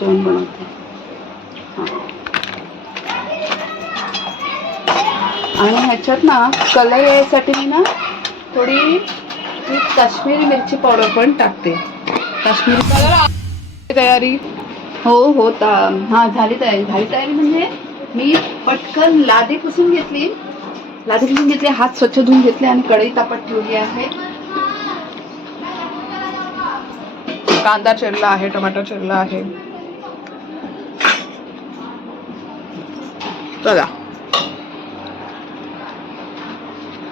दोन बनवते. आणि ह्याच्यात ना कलर यायसाठी मी ना थोडी ही काश्मीरी मिरची पावडर पण टाकते. काश्मीरी कलर तयारी हो हा झाली तयारी म्हणजे मी पटकन लादी पुसून घेतली, हात स्वच्छ धुवून घेतले आणि कढई तापत ठेवली आहे. कांदा चिरला आहे, टमाटर चिरला आहे. चला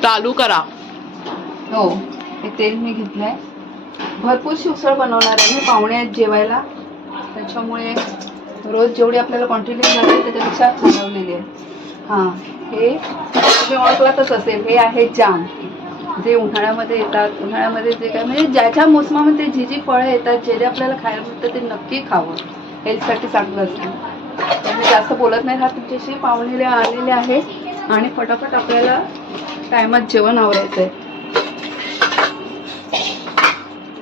चालू करा. हो, हे तेल मी घेतलंय. भरपूरशी उसळ बनवणार आहे मी, पाहुणे आहेत जेवायला, त्याच्यामुळे रोज जेवढी आपल्याला क्वांटिटी लागेल त्याच्यापेक्षा बनवलेली आहे. हां, हे तुम्ही ओळखलातच असेल, हे आहे जाम, जे उन्हाळ्यामध्ये येतात. उन्हाळ्यामध्ये जे काय म्हणजे ज्या ज्या मोसमामध्ये जी जी फळं येतात, जे जे आपल्याला खायला मिळतं ते नक्की खावं, हेल्थसाठी चांगलं असतं. मी जास्त बोलत नाही, हा तुमच्याशी पाहुणे आलेले आहे आणि फटाफट आपल्याला टायमात जेवण आवरायचं आहे.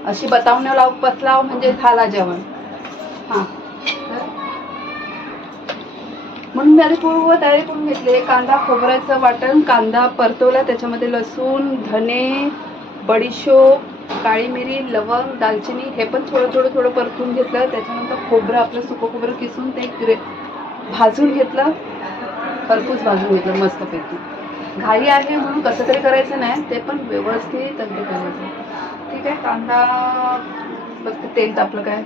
अशी बतावण्या लाव पसलाव म्हणजे झाला जेवण. हां, म्हणून मी आधी पूर्व तयारी करून घेतली. कांदा खोबऱ्याचं वाटण, कांदा परतवला, त्याच्यामध्ये लसूण, धने, बडीशोप, काळी मिरी, लवंग, दालचिनी हे पण थोडं परतून घेतलं. त्याच्यानंतर खोबरं, आपलं सुकं खोबरं किसून ते भाजून घेतलं, खरपूस भाजून घेतलं मस्तपैकी. घाई आहे म्हणून कसं तरी करायचं नाही, ते पण व्यवस्थित अगदी करायचं. ठीक आहे, कांदा फक्त तेल तापलं काय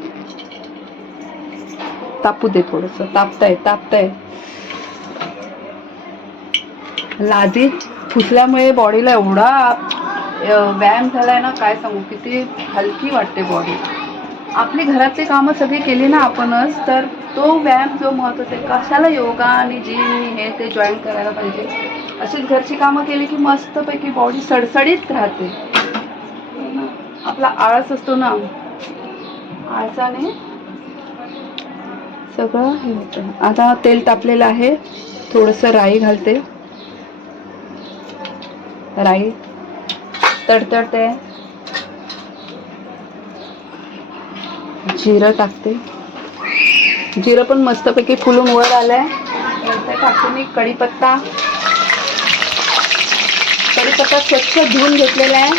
तापू दे, थोडंसं तापतंय. लादी पुसल्यामुळे बॉडीला एवढा व्यायाम झालाय ना, काय सांगू, किती हलकी वाटते बॉडी. आपली घरातली कामं सगळी केली ना आपणच, तर तो व्यायाम जो महत्त्वाचा आहे. कशाला योगा आणि जिम हे ते जॉईन करायला पाहिजे. अशीच घरची कामं केली की मस्तपैकी बॉडी सडसडीत राहते. आपला आळस असतो ना, आळसाने सगळं हे होतं. आता तेल तापलेलं आहे, थोडंसं राई घालते. राई तडतडते, जिरं टाकते. जिरं पण मस्तपैकी फुलून वर आलंय. नंतर टाकते मी कढीपत्ता स्वच्छ धुवून घेतलेला आहे.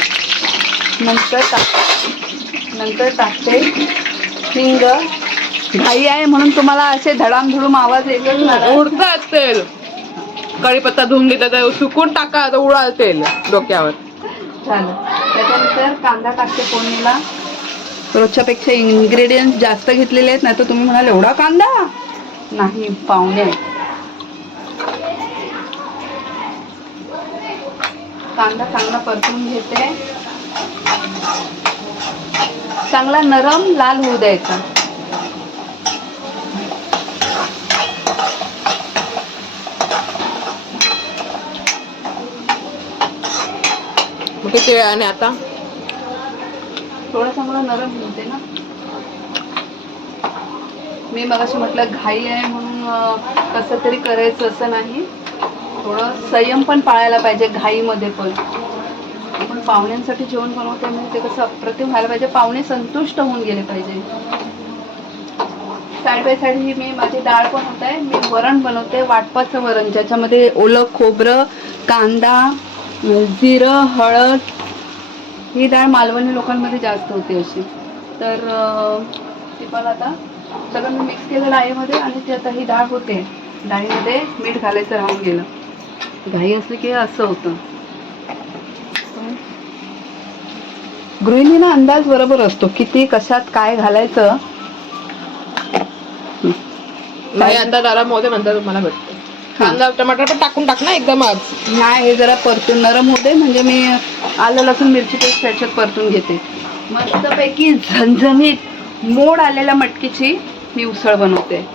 नंतर टाकते हिंग. घाई आहे म्हणून तुम्हाला असे धडामधुडूम आवाज येतात, उडत असतील. कढीपत्ता धुवून घेतला तर सुकून टाका, तर उडाल तेल डोक्यावर. झालं. त्याच्यानंतर कांदा टाकते फोडणीला. रोजच्यापेक्षा इन्ग्रेडियंट जास्त घेतलेले आहेत, नाही तर तुम्ही म्हणाल एवढा कांदा नाही, पाहुणे आहेत. कांदा चांगला परतून घेते, चांगला नरम लाल होऊ द्यायचा. किती वेळाने आता थोडा चांगला नरम होते ना. मी मगाशी म्हटलं घाई आहे म्हणून कसं तरी करायचं असं नाही. थोडं संयम पण पाळायला पाहिजे घाईमध्ये पण. आपण पाहुण्यांसाठी जेवण बनवते म्हणजे ते कसं अप्रतिम व्हायला पाहिजे, पाहुणे संतुष्ट होऊन गेले पाहिजे. साईड बाय साईड ही मी माझी डाळ पण होत आहे. मी वरण बनवते, वाटपाचं वरण, ज्याच्यामध्ये ओलं खोबरं, कांदा, जिरं, हळद. ही डाळ मालवणी लोकांमध्ये जास्त होते अशी. तर ती पण आता सगळं मी मिक्स केलं डाळीमध्ये आणि ती आता ही डाळ होते. डाळीमध्ये मीठ घालायचं राहून गेलं. घाई असली की असं होतं. गृहिणीला अंदाज बरोबर असतो किती कशात काय घालायचं. नाही आता गरम होते नंतर तुम्हाला भेटते. कांदा टमाटर पण टाकून टाक ना एकदमच. नाही, हे जरा परतून नरम होते म्हणजे मी आलं लसूण मिरची पेस्ट त्याच्यात परतून घेते. मस्तपैकी झणझणीत मोड आलेल्या मटकीची मी उसळ बनवते.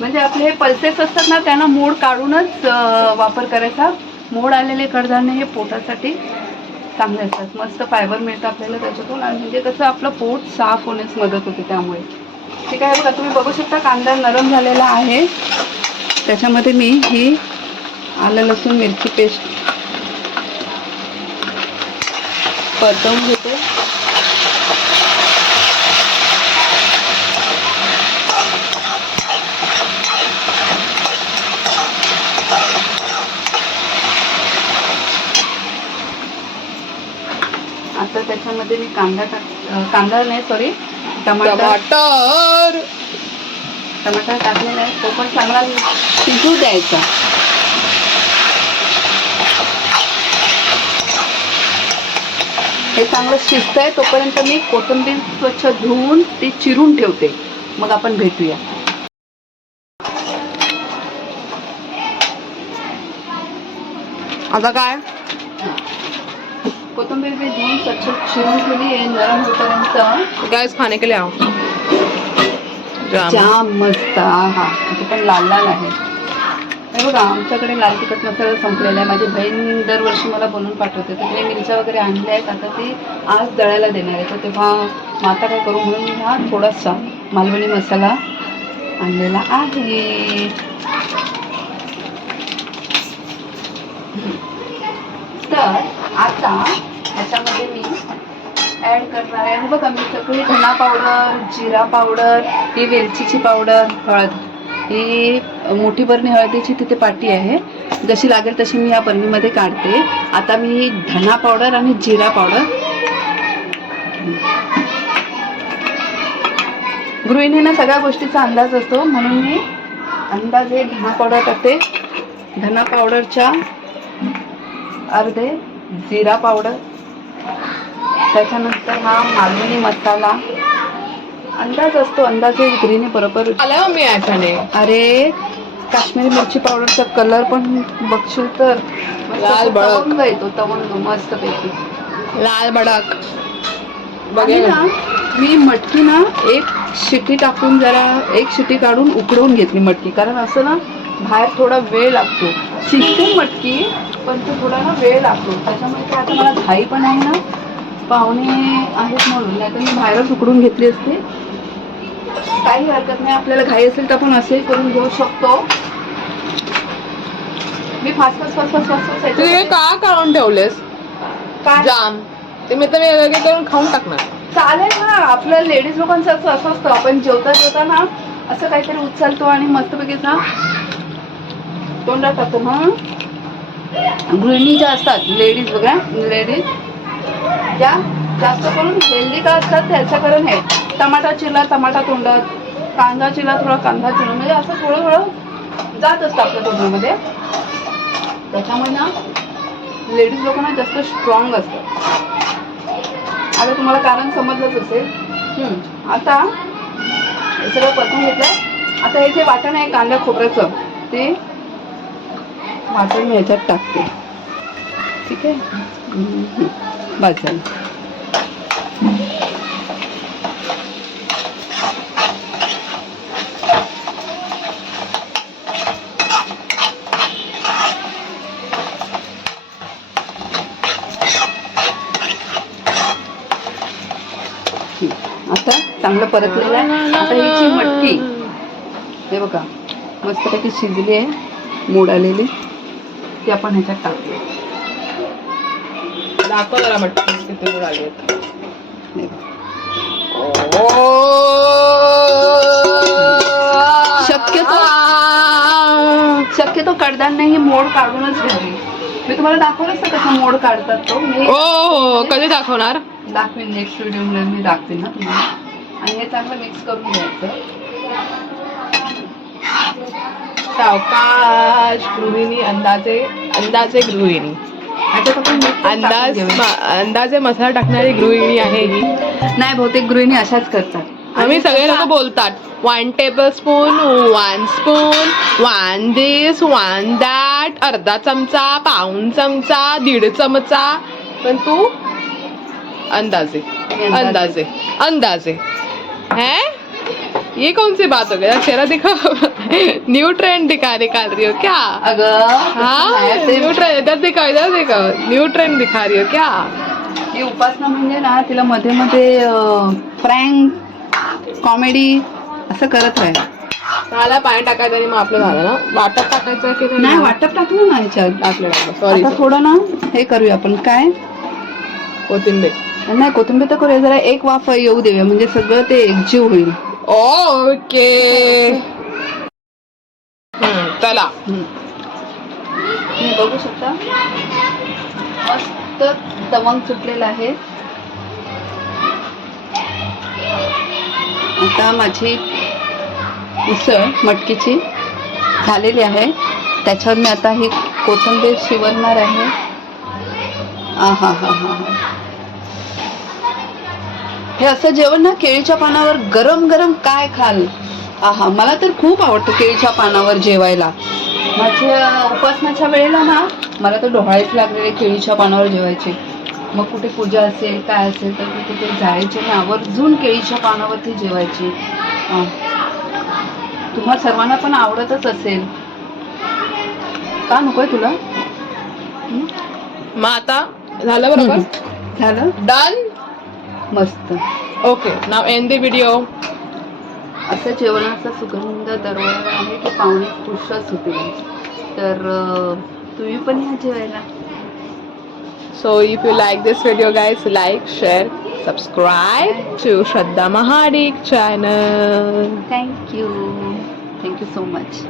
म्हणजे आपले हे पल्सेस असतात ना, त्यांना मोड काढूनच वापर करायचा. मोड आलेले कडधान्य हे पोटासाठी चांगले असतात. मस्त फायबर मिळतं आपल्याला त्याच्यातून, आणि म्हणजे कसं आपलं पोट साफ होण्यास मदत होते त्यामुळे. ठीक आहे, बघा तुम्ही बघू शकता कांदा नरम झालेला आहे. त्याच्यामध्ये मी ही आलं लसूण मिरची पेस्ट परतवून घेते. त्याच्यामध्ये मी कांदा नाही सॉरी टमाटर टाकलेला आहे. तो पण चांगला शिजू द्यायचा. हे चांगलं शिजतंय तोपर्यंत मी कोथिंबीर स्वच्छ धुवून ती चिरून ठेवते. मग आपण भेटूया. आता काय कोथिंबीर मी धुवून स्वच्छ चिरून ठेवली आहे. नरम होईपर्यंत गैस खाने के लिए आओ. जाम मस्त. हा ते पण लाल लाल आहे. हे बघा आमच्याकडे लाल तिखट मसाला संपलेला आहे. माझी बहीण दरवर्षी मला बनवून पाठवते. तर मी मिरच्या वगैरे आणल्या आहेत. आता ती आज दळायला देणार आहे. तर तेव्हा माता काय करू म्हणून मी हा थोडासा मालवणी मसाला आणलेला आहे. तर आता ह्याच्यामध्ये मी ॲड करणार आहे. हे बघा मी सगळी धना पावडर, जिरा पावडर, ही वेलचीची पावडर, हळद, ही मोठी बरणी हळदीची तिथे पाटी आहे. जशी लागेल तशी मी या बरणीमध्ये काढते. आता मी धना पावडर आणि जिरा पावडर, गृहिणींना सगळ्या गोष्टीचा अंदाज असतो म्हणून मी अंदाजे धना पावडर टाकते. धना पावडरच्या अर्धे, जिरा पावडर, त्याच्यानंतर हा मालवणी मसाला. अंदाज असतो, अंदाजे गृहिणी बरोबर. आला मी याच्याने. अरे काश्मीरी मिरची पावडरचा कलर पण बघशील तर लाल तवंग येतो. तवंग मस्त पैकी लाल भडक. बघेल ना. मी मटकी ना एक शिटी टाकून जरा एक शिटी काढून उकडवून घेतली मटकी. कारण असं ना बाहेर थोडा वेळ लागतो. शिजते मटकी पण तो थोडा ना वेळ लागतो. त्याच्यामुळे काय आता मला घाई पण आहे ना, पाहुणे आहेत म्हणून. नाही तर मी बाहेरच उकडून घेतली असते. काही हरकत नाही. आपल्याला घाई असेल तर आपण असेही करून घेऊ शकतो. मी फास्ट हे का काढून ठेवलेस काय जाम? ते मी तर लगेच करून खाऊन टाकणार. चालेल ना. आपल्या लेडीज लोकांचं असं असतं. आपण जेवता ना असं काहीतरी उचलतो आणि मस्तपैकी ना तोंडात टाकतो. मग गृहिणी ज्या असतात लेडीज बघा, लेडीज ज्या जास्त करून हेल्दी का असतात त्याच्याकडे नाही. टमाटा चिरला टमाटा तोंडात, कांदा चिरला थोडा कांदा चिरला, म्हणजे असं थोडं थोडं जात असतं आपल्या तोंडामध्ये. त्याच्यामुळे ना लेडीज लोकांना जास्त स्ट्रॉंग असतात. आता तुम्हाला कारण समजलंच असेल. आता हे सगळं परतून घेतलं. आता हे जे वाटण आहे कांदा खोबऱ्याचं ते वाटण मी ह्याच्यात टाकते. ठीक आहे. बस झालं. आता चांगलं परतलेलं आहे. आता ही जी मटकी हे बघा मस्तपैकी शिजली आहे, मोड आलेली, ती आपण ह्याच्यात टाकू. दाखव जरा मटकी किती मोड आली आहेत. शक्यतो कडधान्य ही मोड काढूनच घ्यावी. मी तुम्हाला दाखवलंच ना कसं मोड काढतात तो. मी कधी दाखवणार? दाखवेन नेक्स्ट व्हिडिओमध्ये मी दाखते ना तुम्हाला. आणि हे चांगलं मिक्स करून घ्यायचं. सावकाश गृहिणी, अंदाजे गृहिणी. अंदाजे मसाला टाकणारी गृहिणी आहे ही. नाही, बहुतेक गृहिणी अशाच करतात. आम्ही सगळे लोक बोलतात 1 tablespoon, 1 spoon, 1 this, 1 that, अर्धा चमचा, पाऊण चमचा, 1.5 चमचा. पण तू अंदाजे अंदाजे अंदाजे है. ये कौन सी बात हो गई? चेहरा दिखा. न्यू ट्रेंड निकाल रही हो क्या? हाँ, न्यू ट्रेंड. इधर दिखा. न्यू ट्रेंड दिखा रही हो क्या? ही उपासना म्हणजे ना तिला मध्ये मध्ये फ्रँक कॉमेडी असं करत राहील. मला पाणी टाकायचं आणि मग आपलं झालं ना. वाटप टाकायचं की नाही? वाटप टाकलं ना ह्याच्यात. सॉरी. आता थोडं ना हे करूया आपण. काय? कोथिंबीर. नाही, कोथिंबीर तर करूया. जरा एक वाफ येऊ देऊया म्हणजे सगळं ते एकजीव होईल. ओके. चला. तुम्ही बघू शकता मस्त तवंग सुटलेला आहे. आता माझी उसळ मटकीची झालेली आहे. त्याच्यावर मी आता ही कोथिंबीर शिवरणार आहे. हा हा हा हा. हे असं जेवण ना केळीच्या पानावर गरम गरम काय खाल. आहा, मला तर खूप आवडतं केळीच्या पानावर जेवायला. माझ्या उपासनाच्या वेळेला ना मला तर डोहाळेच लागलेले केळीच्या पानावर जेवायचे. मग कुठे पूजा असेल काय असेल तर मी तिथे जायचे आणि आवर्जून केळीच्या पानावरती जेवायचे. तुम्हा सर्वांना पण आवडतच असेल का? नकोय तुला? मग आता झालं बरोबर. झालं. डन. मस्त. Okay, now end the video. असं जेवणाचा सुगंध दरवळला आहे की पाहुणे खुशच होतील. तर तुम्ही पण या जेवायला. So if you like this video guys, like, share, subscribe to Shraddha Mahadik channel. Thank you so much.